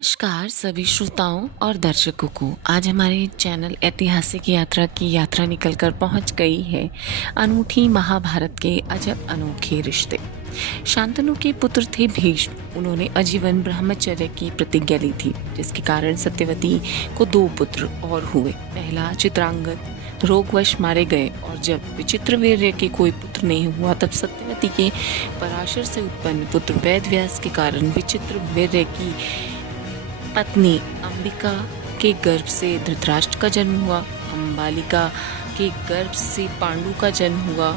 नमस्कार सभी श्रोताओं और दर्शकों को। आज हमारे चैनल ऐतिहासिक यात्रा की यात्रा निकलकर पहुंच गई है अनूठी महाभारत के अजब अनोखे रिश्ते। शांतनु के पुत्र थे भीष्म। उन्होंने आजीवन ब्रह्मचर्य की प्रतिज्ञा ली थी, जिसके कारण सत्यवती को 2 पुत्र और हुए। पहला चित्रांगद रोगवश मारे गए और जब विचित्रवीर्य के कोई पुत्र नहीं हुआ, तब सत्यवती के पराशर से उत्पन्न पुत्र वेदव्यास के कारण विचित्रवीर्य की पत्नी अंबिका के गर्भ से धृतराष्ट्र का जन्म हुआ। अंबालिका के गर्भ से पांडु का जन्म हुआ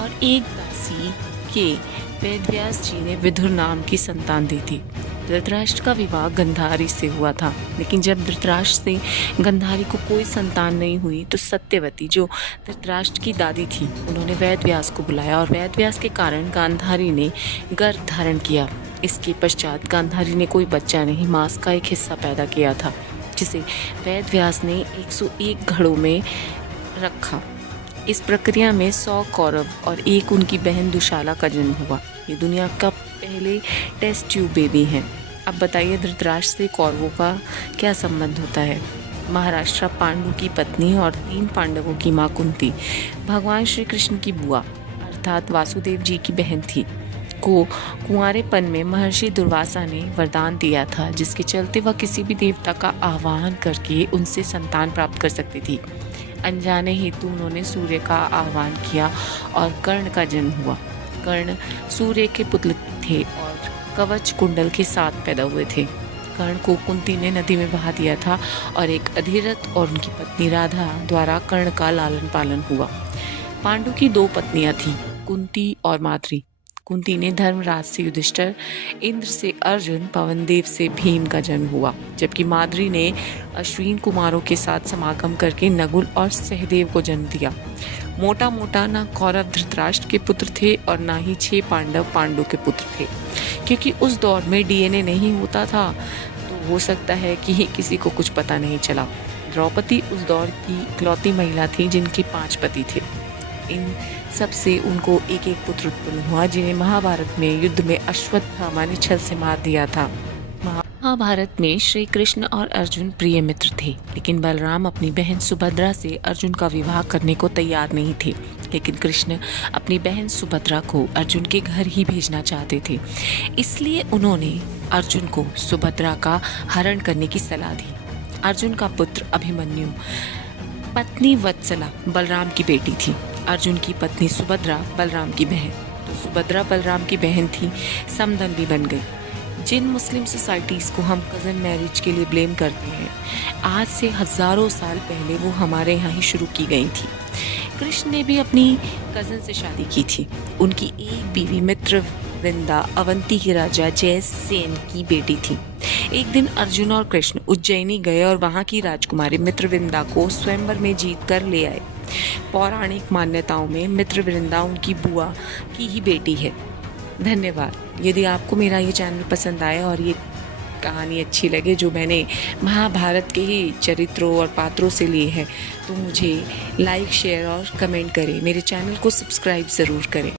और एक दासी के वेदव्यास जी ने विदुर नाम की संतान दी थी। धृतराष्ट्र का विवाह गंधारी से हुआ था, लेकिन जब धृतराष्ट्र से गंधारी को कोई संतान नहीं हुई तो सत्यवती, जो धृतराष्ट्र की दादी थी, उन्होंने वेदव्यास को बुलाया और वेदव्यास के कारण गांधारी ने गर्भ धारण किया। इसके पश्चात गांधारी ने कोई बच्चा नहीं, मांस का एक हिस्सा पैदा किया था, जिसे वेदव्यास ने 101 घड़ों में रखा। इस प्रक्रिया में 100 कौरव और एक उनकी बहन दुशाला का जन्म हुआ। ये दुनिया का पहले टेस्ट ट्यूब बेबी हैं। अब बताइए, धृतराष्ट्र से कौरवों का क्या संबंध होता है? महाराष्ट्र पांडु की पत्नी और 3 पांडवों की माँ कुंती भगवान श्री कृष्ण की बुआ अर्थात वासुदेव जी की बहन थी, को कुंवारेपन में महर्षि दुर्वासा ने वरदान दिया था, जिसके चलते वह किसी भी देवता का आह्वान करके उनसे संतान प्राप्त कर सकती थी। अनजाने हेतु उन्होंने सूर्य का आह्वान किया और कर्ण का जन्म हुआ। कर्ण सूर्य के पुत्र थे और कवच कुंडल के साथ पैदा हुए थे। कर्ण को कुंती ने नदी में बहा दिया था और एक अधिरथ और उनकी पत्नी राधा द्वारा कर्ण का लालन पालन हुआ। पांडु की 2 पत्नियां थीं, कुंती और माद्री। कुंती ने धर्मराज से युधिष्ठिर, इंद्र से अर्जुन, पवनदेव से भीम का जन्म हुआ, जबकि माद्री ने अश्विन कुमारों के साथ समागम करके नकुल और सहदेव को जन्म दिया। मोटा मोटा ना कौरव धृतराष्ट्र के पुत्र थे और ना ही 6 पांडव पांडु के पुत्र थे, क्योंकि उस दौर में डीएनए नहीं होता था, तो हो सकता है कि किसी को कुछ पता नहीं चला। द्रौपदी उस दौर की इकलौती महिला थी जिनके 5 पति थे। इन सब से उनको एक एक पुत्र उत्पन्न हुआ, जिन्हें महाभारत में युद्ध में अश्वत्थामा ने छल से मार दिया था। महाभारत में श्री कृष्ण और अर्जुन प्रिय मित्र थे, लेकिन बलराम अपनी बहन सुभद्रा से अर्जुन का विवाह करने को तैयार नहीं थे। लेकिन कृष्ण अपनी बहन सुभद्रा को अर्जुन के घर ही भेजना चाहते थे, इसलिए उन्होंने अर्जुन को सुभद्रा का हरण करने की सलाह दी। अर्जुन का पुत्र अभिमन्यु, पत्नी वत्सला बलराम की बेटी थी। अर्जुन की पत्नी सुभद्रा बलराम की बहन, तो सुभद्रा बलराम की बहन थी, समदंडी बन गई। जिन मुस्लिम सोसाइटीज़ को हम कज़न मैरिज के लिए ब्लेम करते हैं, आज से हज़ारों साल पहले वो हमारे यहाँ ही शुरू की गई थी। कृष्ण ने भी अपनी कज़न से शादी की थी। उनकी एक बीवी मित्रविंदा अवंती के राजा जयसेन की बेटी थी। एक दिन अर्जुन और कृष्ण उज्जैनी गए और वहाँ की राजकुमारी मित्रविंदा को स्वयंवर में जीत कर ले आए। पौराणिक मान्यताओं में मित्रविंदा उनकी बुआ की ही बेटी है। धन्यवाद। यदि आपको मेरा ये चैनल पसंद आया और ये कहानी अच्छी लगे, जो मैंने महाभारत के ही चरित्रों और पात्रों से लिए है, तो मुझे लाइक, शेयर और कमेंट करें। मेरे चैनल को सब्सक्राइब ज़रूर करें।